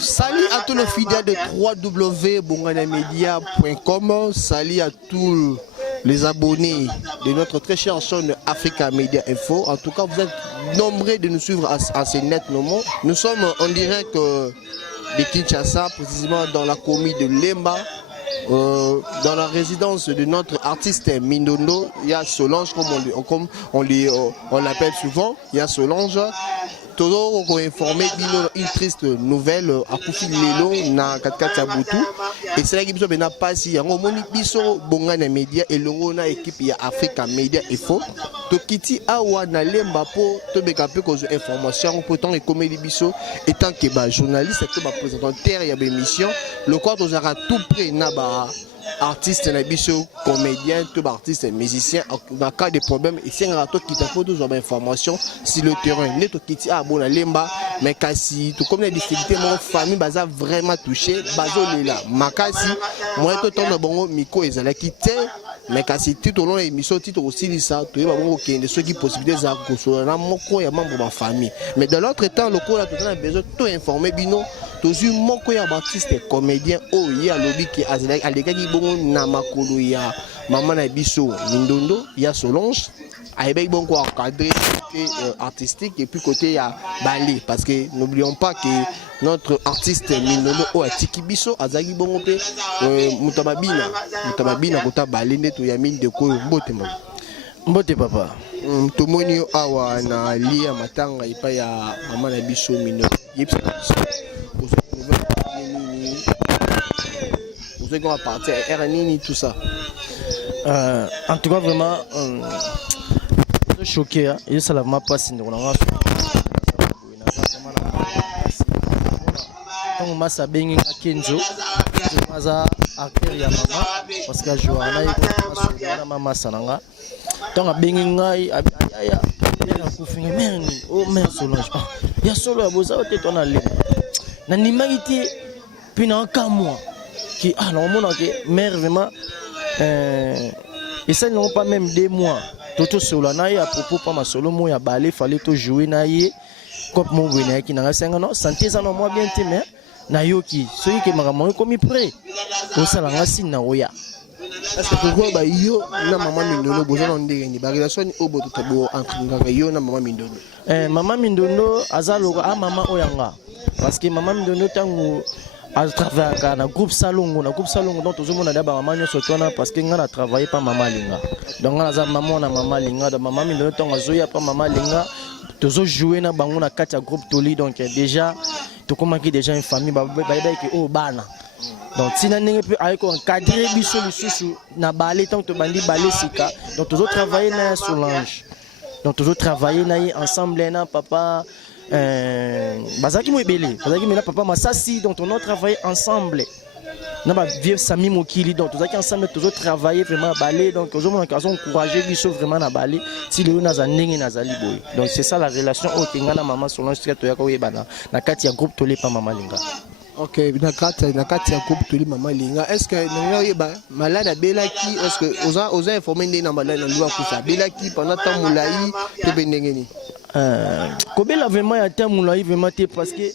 Salut à tous les fidèles de www.bonganamedia.com. Salut à tous les abonnés de notre très chère chaîne Africa Media Info. En tout cas, vous êtes nombreux de nous suivre à ces nets moments. Nous sommes en direct de Kinshasa, précisément dans la commune de Lemba, dans la résidence de notre artiste Mindondo. Il y a Solange, comme on l'appelle souvent. Il y a Solange. Toujours informé d'une triste nouvelle à Koufi Lelo na Katkata Boutou. Et c'est là qu'il n'a pas si on moni biso Bongana Media et l'ongona équipe ya Africa Media Info. To kiti awa na lemba po to bekape ko information pourtant et comme biso étant que ba journaliste que ba présentateur ya émission le quoi to zara tout près na ba artiste na biso comédien tout artiste musicien dans cas de problème ici un rato qui t'a fait toujours information sur le terrain neto kiti a bon lemba mais kasi tout comme les difficultés mon famille baza vraiment touché bazo lela makasi moi to ton bongo miko ezala kité mais kasi tout au long de l'émission titre aussi ça tu vas bongo kende ceux qui possibilités za ko na moko ya membre de ma famille mais dans l'autre temps le ko là tout a besoin tout informer bino toujours moko ya artiste comédien oh ya lobby qui azala alekaki na makolo ya maman na biso Mindondo ya Solange avec bon quoi cadré artistique et puis côté ya ballet parce que n'oublions pas que notre artiste Mindondo o atiki biso azaki bongo pe mutababina kota ballet ndeto ya mine de ko mbote papa tomoni awa na lia matanga ipa ya maman na biso Mindondo yepsa vous allez partir RNI tout ça. En tout cas vraiment choqué hein et ça la m'a pas signé on a donc massa bengi Kenzo maza acteur ya mama parce que Joana iko mama sananga donc bengi ngai ya kufinga merni oh mère Solange ya solo ya boza ote tona le na nimagiti pina ka moi qui non mon que mère vraiment et ça n'ont pas même 2 mois toto solo na à propos pas ma solo mo ya balé fallait to jouer na yé comme mon venait qui na 5 ans santé ça non moi bien mais na yoki celui qui m'a vraiment comme prêt au sala ngasi na oya est-ce que pourquoi ba yo na maman Mindondo boza na ndenge ni ba relation au boto tabo entre ngaka yo na maman Mindondo maman Mindondo azalo a maman oyanga parce que maman Mindondo tango à travers un groupe salongo donc tout le monde a d'abord maman surtout parce que on a travaillé pas maman linga donc on a maman na maman linga de maman Mindondo tango zoya pas maman linga toujours jouer na bango na quatre groupe toli donc déjà tout comment qui déjà une famille ba que oh bana donc si na ndenge peut avec encadrer biso lisusu na balé tant to bandi balé sika donc toujours travailler na Solange donc toujours travailler na ensemble na papa bazaki mo ebele bazaki mena papa masasi donc on a travaillé ensemble na ba vieux Sami Mokili donc tous ensemble toujours travailler vraiment balé donc aux hommes qui ont encouragé biso vraiment na balé si le na za ndenge na zali boy donc c'est ça la relation au tenga na maman Solange to yaka oyebana na kati ya groupe tolé pa maman linga. Ok, na kati ya groupe toli maman linga est-ce que nga yeba malade belaki est-ce que oza informé ndé na malade na liwa kusa belaki pendant temps moulai te bendengeni kobela vraiment ya temps moulai vraiment te parce que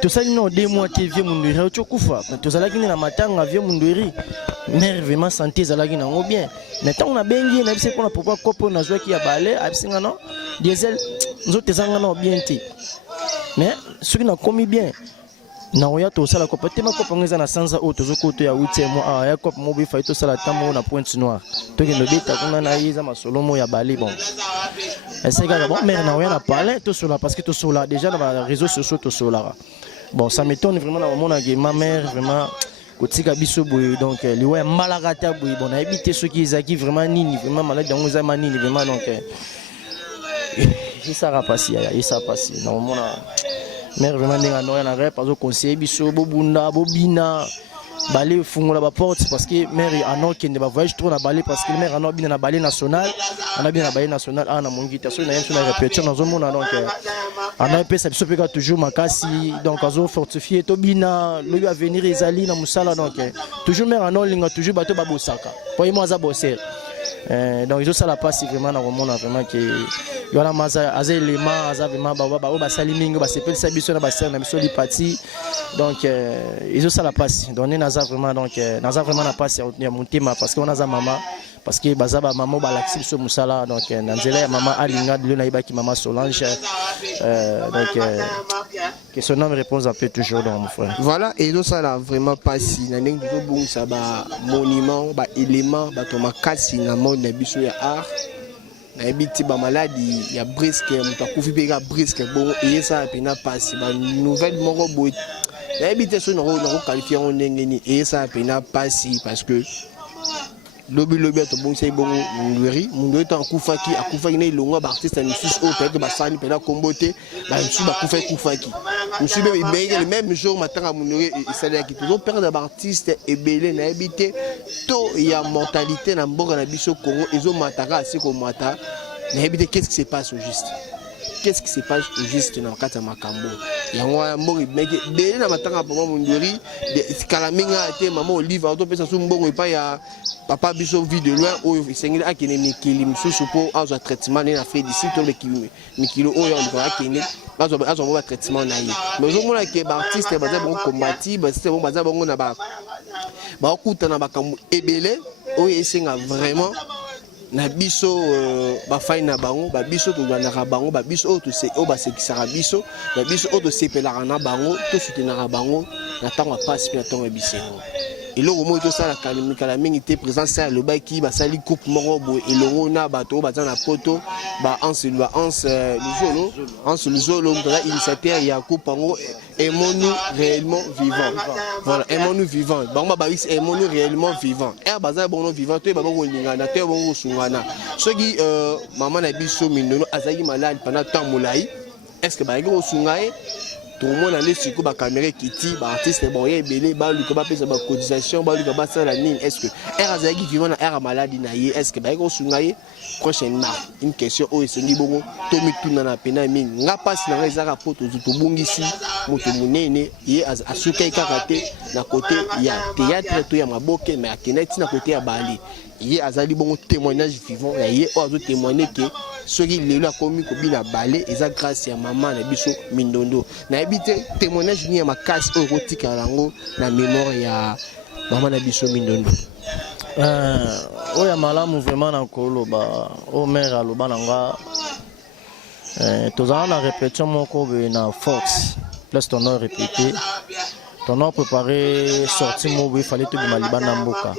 tout ça non 2 mois te vieux munduri tu kufa tout ça là qui na matanga vieux munduri mère vraiment santé za là qui na ngo bien mais tant on a bengi na bise pour pourquoi kopo na joie qui ya balé abisinga non diesel nzote zanga non bien te mais ce qui na commis bien na oya to sala ko patema ko pangeza na sanza o to zokoto ya 8e mois ya ko mo bi fa to sala tamo na pointe noire to ke no beta kuna na yiza masolomo ya bali bon c'est gars bon mais na oya na parler to sola parce que to sola déjà dans les réseaux sociaux to sola bon ça m'étonne vraiment na mona que ma mère vraiment kotika biso boy donc liwa malagata boy bon na habité ceux qui ezaki vraiment nini vraiment malade dans za manini vraiment donc ça va passer ça passer na mona mère vraiment ndenge anoya na rep azo conseiller biso bobunda bobina balé fungola ba porte parce que mère ano kende ba voyage trop na balé parce que mère ano bina na balé national ana bina na balé national ana mongita so na yemso na répétition na zomona donc ana pesa biso peka toujours makasi donc azo fortifier to bina lobi à venir ezali na musala donc toujours mère ano linga toujours bato ba bosaka po moi za bosser donc ils ont ça la passe vraiment na romona vraiment que yona maza aza élément aza vraiment ba basali mingi ba sepel sa biso na ba ser na biso li parti donc ils ont ça la passe donner naza vraiment donc naza vraiment na passe ya montima parce que on a za maman parce que baza ba maman ba laxi biso musala donc na nzela ya maman alinga de na ibaki maman Solange donc que son nom répond un peu toujours dans mon frère. Voilà, et donc ça là vraiment pas si na ndenge to bon ça ba monument ba élément ba to makasi na monde na biso ya art na ebiti ba maladie ya brisque mutakufi peka brisque bon et ça pena passe ba nouvelle moko boy na ebiti so na qualifier on ndenge ni et ça pena passe parce que lobi to bon c'est bon ngweri mundo to akufaki na ilonga ba artiste na sus au peut-être ba sani pena kombote ba nsu ba kufaki nsu be le même jour matanga munore isalia ki toujours perdre ba artiste ebele na ebité to ya mortalité na mboka na biso Congo ezo mataka asi ko mata na ebité qu'est-ce qui se passe au juste qu'est-ce qui se passe au juste na kata makambo yango ya mbori meke de na matanga papa mundori de kalaminga te maman Olive auto pesa su mbongo epa ya papa biso vie de loin oyo isengeli akene mikili msusu po azo traitement na fait d'ici to le mikilo oyo on va akene azo mo traitement na ye mais zo mona ke ba artiste baza bon combattre ba c'est bon baza bongo na ba okuta na bakambo ebele oyo esenga vraiment na biso ba faina bango ba biso to na bango ba biso to se o ba sekisara biso ba biso o to sepela na bango to soutenir bango na tango passe puis na tango bisengo eloko mo to sala kala mingi te présence ya le baki ba sali coupe moko bo elongo na bato ba na poto ba anse le zolo dans l'initiateur ya coupe ngo aimons-nous réellement vivant voilà aimons-nous vivant bango ba bis aimons-nous réellement vivant baza bonno vivant to ba bongo lingana to bongo sungana soki maman na biso mindono azaki malade pendant temps molai est-ce que ba ngo sungaye tout le monde a les siko ba caméra kiti ba artiste bon ye belé ba luka ba pesa ba cotisation ba luka ba sala nini est-ce que azaki vivant na era maladie na ye est-ce que ba ngo sungaye prochainement une question o esengi bongo to mituna na pena mingi nga pasi na ezaka poto to bungisi moto munene ye asuka ikakate na côté ya théâtre to ya maboke mais akeneti na côté ya bali ye azali bongo témoignage vivant ya ye o azo témoigner que soki lelo akomi kobina balé eza grâce ya maman na biso mindondo na ebité témoignage ni ya makasi o rotika lango na mémoire ya maman na biso mindondo oya malamu vraiment na koloba o mère aloba nanga tozala na répétition moko na force plus ton nom répété ton nom préparé sorti mo il fallait te bima libana mboka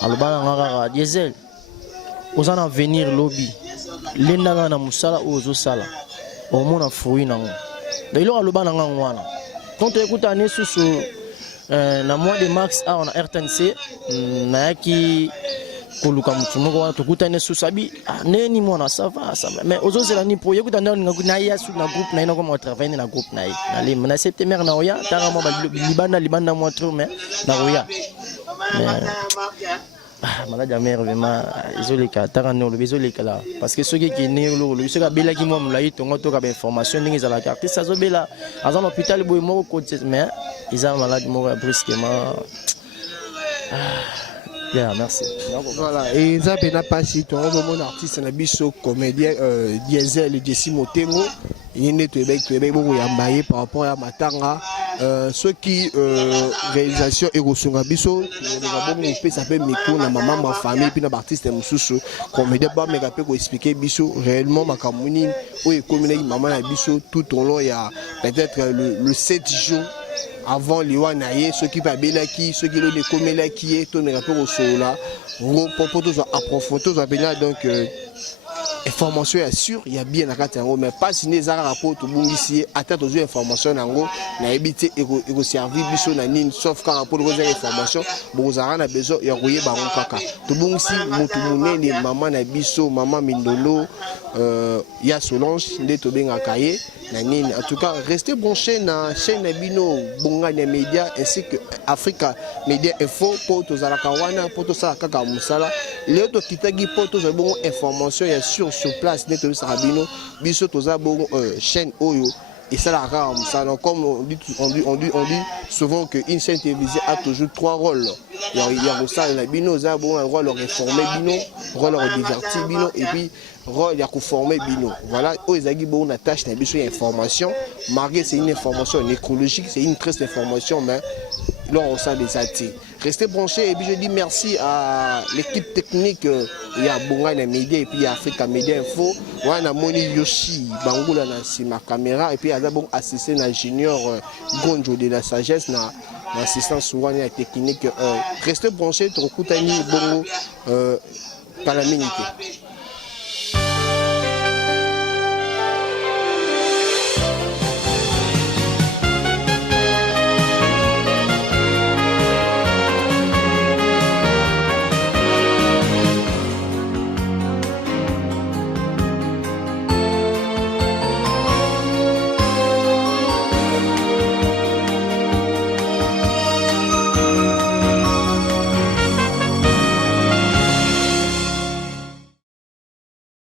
aloba nanga kaka diesel ozana venir lobby lendanga na musala ozo sala omona fruit nango dilo aloba nanga ngwana quand écoute ane susu na mois de mars on a RTNC na yaki koluka mutumoko wana tukutane susabi neni mwana ça va mais ozo zela ni pour yekuta na ya su na groupe na ina comme on travaille na groupe na le na septembre na oya tanga mo libanda mo trop mais na oya malade ya mère vraiment izoleka tarano le bezoleka là parce que ceux qui né le ceux qui bela ki mo mlai tongo to ka ba information ndenge za la carte ça zo bela azan hôpital boy mo ko mais ils ont malade mo brusquement bien merci voilà et ça n'a pas si toi mon artiste na biso comédien Diesel Jessi Motengo yende to ebe beaucoup yambaye par rapport à matanga ceux qui réalisation et reçoit biso on peut s'appeler micro na maman ma famille puis na artiste mususu comédien ba me capé ko expliquer biso réellement makamuni o e communiquer maman na biso tout au long il y a peut-être le 7 jours avant les wanaye ceux qui va belaki ceux qui le komelaki et ton rapport au sola pour tous approfondir donc information est sûre il y a bien na kati yango mais pas si les rapport to bungisi atteint aux informations nango na ebité eko servir biso na nini sauf quand rapport aux informations bozara na besoin ya royer bango kaka to bungisi mutu munene maman na biso maman Mindolo ya Solange nde to benga kaye En tout cas, restez branchés dans la chaîne Bino Bongania Media ainsi que Africa Media Info pour tous la Kawana, pour tous la Kakamusala. Les autres qui tagent pour tous les bonnes informations, sur place, net de Sarabino, biso tous la bonne chaîne Oyo. Et ça la rame, ça, comme on dit souvent qu'une chaîne télévisée a toujours 3 rôles. Il y a ça, il y a Bino, il y a un rôle réformer Bino, un rôle divertir Bino, et puis rôle il y a former Bino. Voilà, ils ont une tâche, il y a une information. Marguerite, c'est une information écologique, c'est une triste information, mais là on sent des attirs. Restez branchés et puis je dis merci à l'équipe technique. Il y a Bongania Media et puis il y a Africa Media Info. Il y a Moni Yoshi, Bangoula dans ma caméra et puis il y a d'abord assisté à Junior Gonjo de la sagesse, l'assistance souvent la technique. Restez branchés, Trokutani Bongo, Calamité.